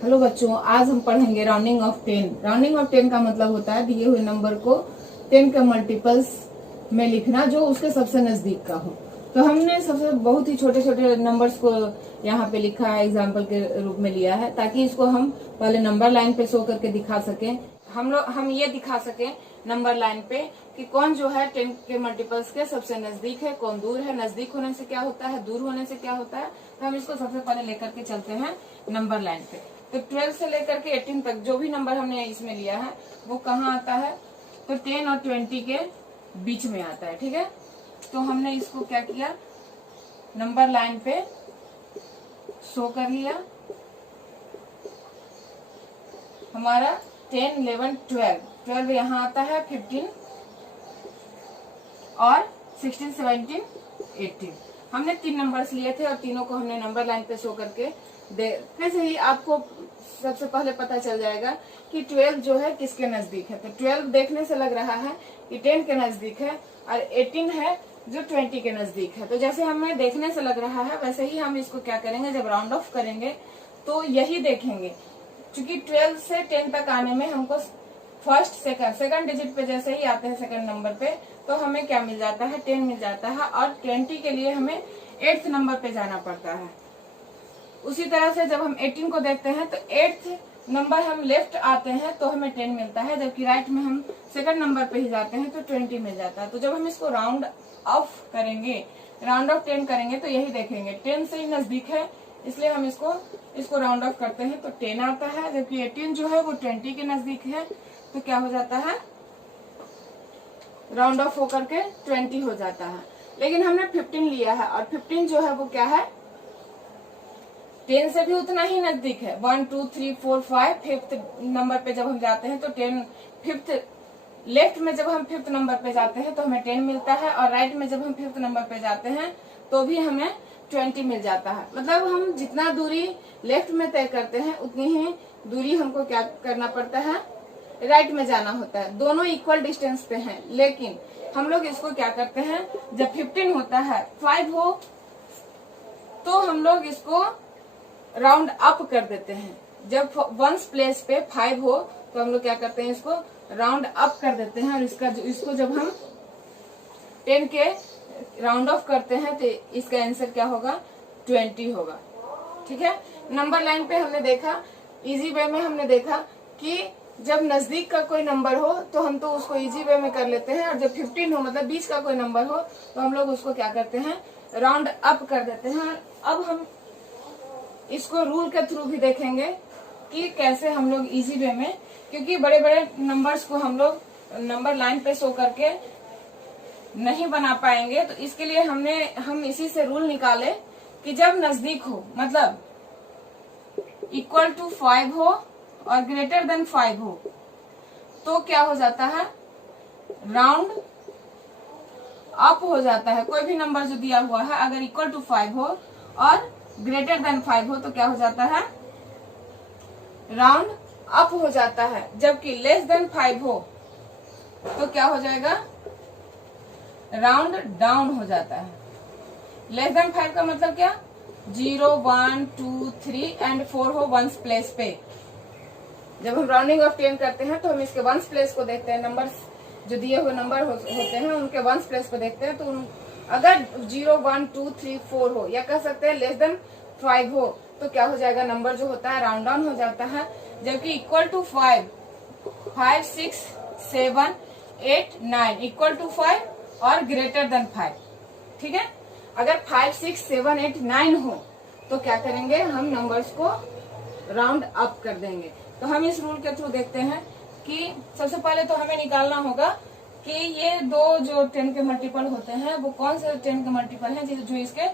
Hello बच्चों, आज हम पढ़ेंगे राउंडिंग ऑफ 10। राउंडिंग ऑफ 10 का मतलब होता है दिए हुए नंबर को 10 के मल्टीपल्स में लिखना जो उसके सबसे नजदीक का हो। तो हमने सबसे बहुत ही छोटे छोटे नंबर्स को यहाँ पे लिखा है, एग्जाम्पल के रूप में लिया है, ताकि इसको हम पहले नंबर लाइन पे शो करके दिखा सकें। हम ये दिखा सकें नंबर लाइन पे कि कौन जो है 10 के मल्टीपल्स के सबसे नजदीक है, कौन दूर है। नजदीक होने से क्या होता है, दूर होने से क्या होता है। तो हम इसको सबसे पहले लेकर के चलते हैं नंबर लाइन पे। तो 12 से लेकर के 18 तक जो भी नंबर हमने इसमें लिया है वो कहाँ आता है, तो 10 और 20 के बीच में आता है। ठीक है, तो हमने इसको क्या किया, नंबर लाइन पे शो कर लिया। हमारा 10, 11, 12 यहाँ आता है, 15 और 16, 17, 18। हमने 3 नंबर्स लिए थे और तीनों को हमने नंबर लाइन पे शो करके देखने से ही आपको सबसे पहले पता चल जाएगा कि 12 जो है किसके नजदीक है। तो 12 देखने से लग रहा है कि 10 के नजदीक है और 18 है जो 20 के नजदीक है। तो जैसे हमें देखने से लग रहा है वैसे ही हम इसको क्या करेंगे, जब राउंड ऑफ करेंगे तो यही देखेंगे। क्योंकि 12 से 10 तक आने में हमको फर्स्ट सेकंड डिजिट पे जैसे ही आते हैं सेकंड नंबर पे, तो हमें क्या मिल जाता है, 10 मिल जाता है। और 20 के लिए हमें 8th नंबर पे जाना पड़ता है। उसी तरह से जब हम 18 को देखते हैं तो 8th नंबर हम लेफ्ट आते हैं तो हमें 10 मिलता है, जबकि राइट में हम सेकंड नंबर पे ही जाते हैं तो 20 मिल जाता है। तो जब हम इसको राउंड ऑफ करेंगे, राउंड ऑफ 10 करेंगे तो यही देखेंगे 10 से ही नजदीक है, इसलिए हम इसको राउंड ऑफ करते हैं तो 10 आता है। जबकि 18 जो है वो 20 के नजदीक है, तो क्या हो जाता है, राउंड ऑफ होकर के 20 हो जाता है। लेकिन हमने 15 लिया है और 15 जो है वो क्या है, 10 से भी उतना ही नजदीक है। 1, 2, 3, 4, 5 5th नंबर पे जब हम जाते हैं तो 10, 5th लेफ्ट में जब हम 5th नंबर पे जाते हैं तो हमें 10 मिलता है, और राइट में जब हम 5th नंबर पे जाते हैं तो भी हमें 20 मिल जाता है। मतलब हम जितना दूरी लेफ्ट में तय करते हैं उतनी ही दूरी हमको क्या करना पड़ता है, राइट में जाना होता है। दोनों इक्वल डिस्टेंस पे हैं, लेकिन हम लोग इसको क्या करते हैं, जब 15 होता है 5 हो तो हम लोग इसको राउंड अप कर देते हैं। जब 1s प्लेस पे 5 हो तो हम लोग क्या करते हैं, इसको राउंड अप कर देते हैं। और इसको जब हम 10 के राउंड ऑफ करते हैं तो इसका आंसर क्या होगा, 20 होगा। ठीक है, नंबर लाइन पे हमने देखा, इजी वे में हमने देखा कि जब नजदीक का कोई नंबर हो तो हम तो उसको इजी वे में कर लेते हैं, और जब 15 हो मतलब बीच का कोई नंबर हो तो हम लोग उसको क्या करते हैं, राउंड अप कर देते हैं। अब हम इसको रूल के थ्रू भी देखेंगे कि कैसे हम लोग इजी वे में, क्योंकि बड़े बड़े नंबर्स को हम लोग नंबर लाइन पे शो करके नहीं बना पाएंगे, तो इसके लिए हम इसी से रूल निकाले कि जब नजदीक हो मतलब इक्वल टू 5 हो और ग्रेटर देन 5 हो तो क्या हो जाता है, राउंड अप हो जाता है। कोई भी नंबर जो दिया हुआ है अगर इक्वल टू 5 हो और ग्रेटर देन 5 हो तो क्या हो जाता है, राउंड अप हो जाता है। जबकि लेस देन 5 हो तो क्या हो जाएगा, राउंड डाउन हो जाता है। लेस देन 5 का मतलब क्या, 0, 1, 2, 3 एंड 4 हो 1s प्लेस पे। जब हम राउंडिंग ऑफ 10 करते हैं तो हम इसके 1s प्लेस को देखते हैं, नंबर्स जो दिए हुए नंबर होते हैं उनके 1s प्लेस पे देखते हैं। तो अगर 0, 1, 2, 3, 4 हो, या कह सकते हैं लेस देन 5 हो, तो क्या हो जाएगा, नंबर जो होता है राउंड डाउन हो जाता है। जबकि इक्वल टू 5, 5, 6, 7, 8, 9 इक्वल टू 5 और ग्रेटर देन 5। ठीक है, अगर 5, 6, 7, 8, 9 हो तो क्या करेंगे, हम नंबर्स को राउंड अप कर देंगे। तो हम इस रूल के थ्रू देखते हैं कि सबसे पहले तो हमें निकालना होगा कि ये दो जो 10 के मल्टीपल होते हैं वो कौन से 10 के मल्टीपल हैं जो इसके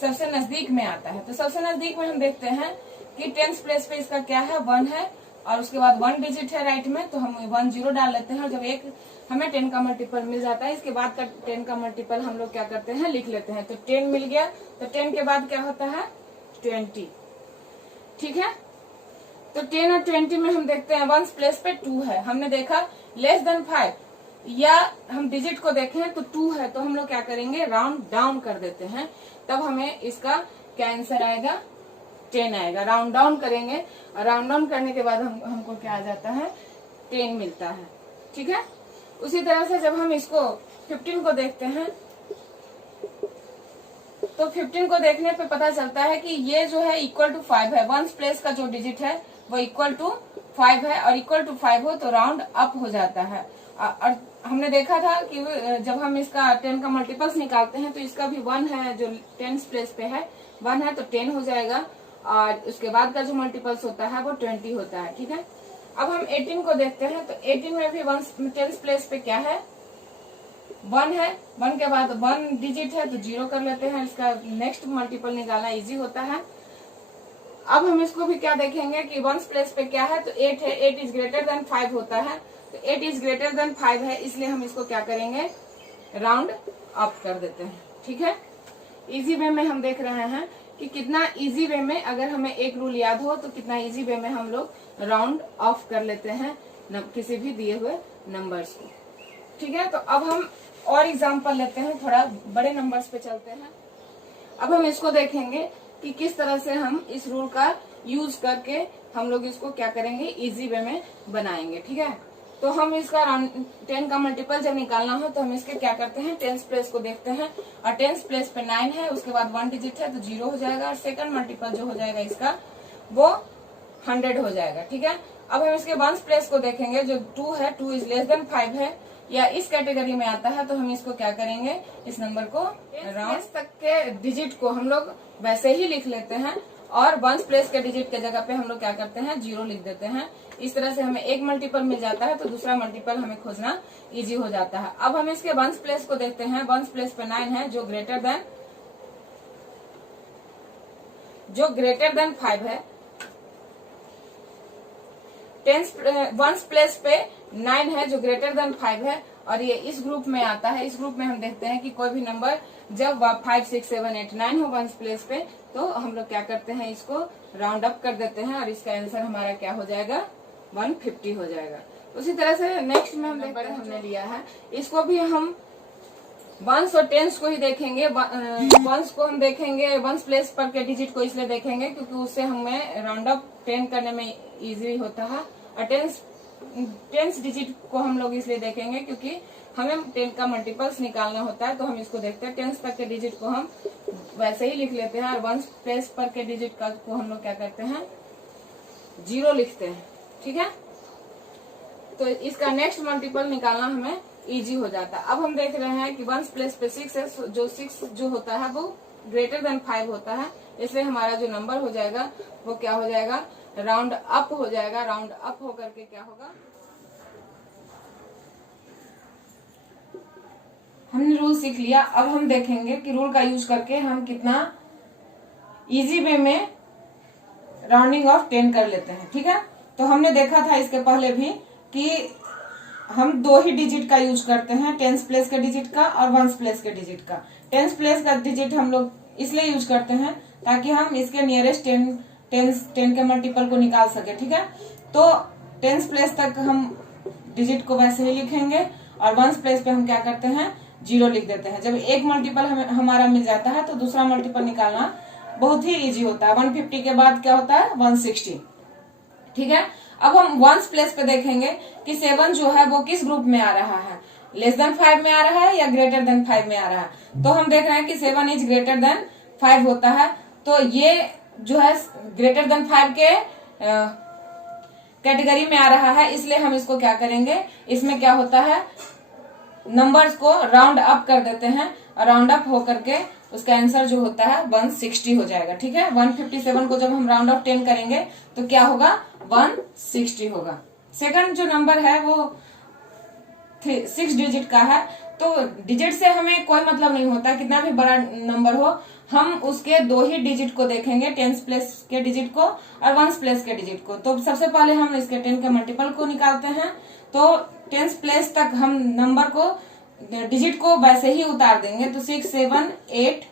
सबसे नजदीक में आता है। तो सबसे नजदीक में हम देखते हैं कि 10th प्लेस पे इसका क्या है, 1 है, और उसके बाद 1 डिजिट है राइट में, तो हम 1 0 डाल लेते हैं। और जब एक हमें 10 का मल्टीपल मिल जाता है, इसके बाद का 10 का मल्टीपल हम लोग क्या करते हैं, लिख लेते हैं। तो 10 मिल गया, तो 10 के बाद क्या होता है, 20। ठीक है, तो 10 और 20 में हम देखते हैं 1s प्लेस पे 2 है। हमने देखा लेस देन 5 या हम डिजिट को देखें तो 2 है, तो हम लोग क्या करेंगे, राउंड डाउन कर देते हैं। तब हमें इसका क्या आंसर आएगा, 10 आएगा। राउंड डाउन करेंगे और राउंड डाउन करने के बाद हमको क्या आ जाता है, 10 मिलता है। ठीक है, उसी तरह से जब हम इसको 15 को देखते हैं तो 15 को देखने पे पता चलता है कि ये जो है इक्वल टू 5 है। वंस प्लेस का जो डिजिट है वो इक्वल टू 5 है और इक्वल टू 5 हो तो राउंड अप हो जाता है। और हमने देखा था कि जब हम इसका 10 का मल्टीपल्स निकालते हैं तो इसका भी 1 है, जो 10 प्लेस पे है 1 है तो 10 हो जाएगा और उसके बाद का जो मल्टीपल्स होता है वो 20 होता है। ठीक है, अब हम 18 को देखते हैं तो 18 में भी 10 प्लेस पे क्या है, 1 है। 1 के बाद 1 डिजिट है तो 0 कर लेते हैं, इसका नेक्स्ट मल्टीपल निकालना इजी होता है। अब हम इसको भी क्या देखेंगे कि 1 प्लेस पे क्या है तो 8 है, 8 इज ग्रेटर देन 5 होता है तो 8 इज ग्रेटर देन 5 है, इसलिए हम इसको क्या करेंगे, राउंड अप कर देते हैं। ठीक है, इजी वे में हम देख रहे हैं कि कितना इजी वे में, अगर हमें एक रूल याद हो तो कितना इजी वे में हम लोग राउंड ऑफ कर लेते हैं किसी भी दिए हुए नंबर्स को। ठीक है, तो अब हम और एग्जांपल लेते हैं, थोड़ा बड़े नंबर्स पे चलते हैं। अब हम इसको देखेंगे कि किस तरह से हम इस रूल का यूज करके हम लोग इसको क्या करेंगे, इजी वे में बनाएंगे। ठीक है, तो हम इसका 10 का मल्टीपल जब निकालना हो तो हम इसके क्या करते हैं, 10 प्लेस को देखते हैं और 10 प्लेस पे 9 है, उसके बाद 1 डिजिट है तो 0 हो जाएगा और सेकंड मल्टीपल जो हो जाएगा इसका वो 100 हो जाएगा। ठीक है, अब हम इसके 1 प्लेस को देखेंगे, जो 2 है, 2 इज लेस देन 5 है या इस कैटेगरी में आता है तो हम इसको क्या करेंगे, इस नंबर को राउंड तक के डिजिट को हम लोग वैसे ही लिख लेते हैं और 1 प्लेस के डिजिट के जगह पे हम लोग क्या करते हैं, 0 लिख देते हैं। इस तरह से हमें एक मल्टीपल मिल जाता है तो दूसरा मल्टीपल हमें खोजना इजी हो जाता है। अब हम इसके 1 प्लेस को देखते हैं, 1 प्लेस पे 9 है जो ग्रेटर देन 5 है। 1 प्लेस पे 9 है जो ग्रेटर देन 5 है और ये इस ग्रुप में आता है। इस ग्रुप में हम देखते हैं कि कोई भी नंबर जब 5, 6, 7, 8, 9 हो 1 प्लेस पे तो हम लोग क्या करते हैं, इसको राउंड अप कर देते हैं और इसका आंसर हमारा क्या हो जाएगा, 150 हो जाएगा। उसी तरह से नेक्स्ट में हम नंबर हमने लिया है, इसको भी हम 1s और 10s को ही देखेंगे। 1s को हम देखेंगे 1 प्लेस पर के डिजिट को इसलिए देखेंगे क्योंकि उससे हमें राउंड अप 10 करने में इजी होता है और 10s डिजिट को हम लोग इसलिए देखेंगे क्योंकि हमें 10 का मल्टीपल्स निकालना होता है तो हम इसको देखते हैं। 10s तक के डिजिट को हम वैसे ही लिख लेते हैं और 1 प्लेस पर के डिजिट का को हम लोग क्या करते हैं, 0 लिखते हैं। ठीक है, तो इसका नेक्स्ट मल्टीपल निकालना हमें इजी हो जाता है। अब हम देख रहे हैं कि 1 प्लेस पे 6 है, जो 6 जो होता है वो ग्रेटर देन 5 होता है, इसलिए हमारा जो नंबर हो जाएगा वो क्या हो जाएगा, राउंड अप हो जाएगा। राउंड अप होकर के क्या होगा, हमने रूल सीख लिया। अब हम देखेंगे कि रूल का यूज करके हम कितना इजी वे में राउंडिंग ऑफ 10 कर लेते हैं। ठीक है, तो हमने देखा था इसके पहले भी कि हम 2 ही डिजिट का यूज करते हैं, 10 प्लेस के डिजिट का और 1 प्लेस के डिजिट का। 10 प्लेस का डिजिट हम लोग इसलिए यूज करते हैं ताकि हम इसके नियरेस्ट 10 के मल्टीपल को निकाल सके। ठीक है, तो 10 प्लेस तक हम डिजिट को वैसे ही लिखेंगे और 1 प्लेस पे हम क्या करते हैं, 0 लिख देते हैं। जब एक मल्टीपल हमारा मिल जाता है तो दूसरा मल्टीपल निकालना बहुत ही इजी होता है। 150 के बाद क्या होता है, 160। ठीक है, अब हम 1 प्लेस पे देखेंगे कि 7 जो है वो किस ग्रुप में आ रहा है, लेस देन 5 में आ रहा है या ग्रेटर देन 5 में आ रहा है। तो हम देख रहे हैं कि 7 इज ग्रेटर देन 5 होता है, तो ये जो है ग्रेटर देन 5 के कैटेगरी में आ रहा है, इसलिए हम इसको क्या करेंगे, इसमें क्या होता है, नंबर्स को राउंड अप कर देते हैं और राउंड अप होकर के उसका आंसर जो होता है 160 हो जाएगा। ठीक है, 157 को जब हम राउंड ऑफ 10 करेंगे तो क्या होगा, 160 होगा। सेकंड जो नंबर है वो 6 डिजिट का है, तो डिजिट से हमें कोई मतलब नहीं होता, कितना भी बड़ा नंबर हो हम उसके 2 ही डिजिट को देखेंगे, 10 प्लेस के डिजिट को और 1 प्लेस के डिजिट को। तो सबसे पहले हम इसके 10 के मल्टीपल को निकालते हैं, तो 10 प्लेस तक हम नंबर को डिजिट को वैसे ही उतार देंगे, तो 6, 7, 8,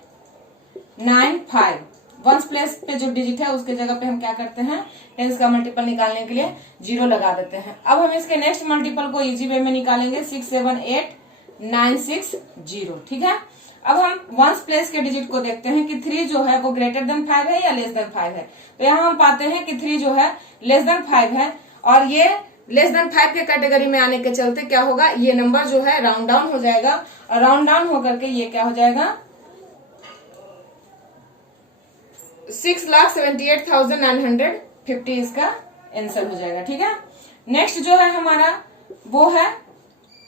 9, 5 1 प्लेस पे जो डिजिट है उसके जगह पे हम क्या करते हैं, 10 का मल्टीपल निकालने के लिए 0 लगा देते हैं। अब हम इसके नेक्स्ट मल्टीपल को इजी वे में निकालेंगे, 6, 7, 8, 9, 6, 0। ठीक है, अब हम वंस प्लेस के डिजिट को देखते हैं कि 3 जो है वो ग्रेटर देन 5 है या लेस देन 5 है। तो यहाँ हम पाते हैं कि 3 जो है लेस देन 5 है, और ये लेस देन 5 के कैटेगरी में आने के चलते क्या होगा, ये नंबर जो है राउंड डाउन हो जाएगा, और राउंड डाउन होकर के ये क्या हो जाएगा 6,78,950 इसका आंसर हो जाएगा। ठीक है, नेक्स्ट जो है हमारा वो है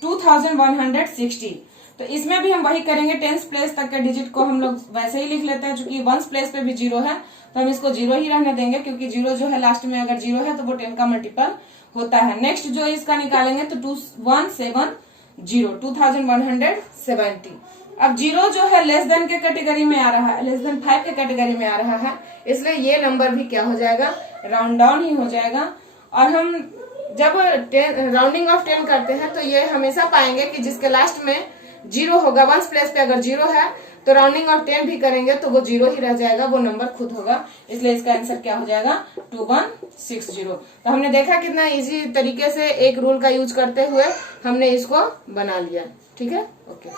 2160। तो इसमें भी हम वही करेंगे, टेंस प्लेस तक के डिजिट को हम लोग वैसे ही लिख लेते हैं, चूंकि वंस प्लेस पे भी 0 है तो हम इसको 0 ही रहने देंगे, क्योंकि 0 जो है लास्ट में अगर 0 है तो वो 10 का मल्टीपल होता है। नेक्स्ट जो इसका निकालेंगे तो 2170। अब 0 जो है लेस देन के कैटेगरी में आ रहा है, लेस देन 5 के कैटेगरी में आ रहा है, इसलिए ये नंबर भी क्या हो जाएगा, राउंड डाउन ही हो जाएगा। और हम जब राउंडिंग ऑफ 10 करते हैं तो ये हमेशा पाएंगे कि जिसके लास्ट में 0 होगा, वंस प्लेस पे अगर 0 है तो राउंडिंग ऑफ 10 भी करेंगे तो वो 0 ही रह जाएगा, वो नंबर खुद होगा, इसलिए इसका आंसर क्या हो जाएगा 2160। तो हमने देखा कितना इजी तरीके से एक रूल का यूज करते हुए हमने इसको बना लिया। ठीक है, ओके।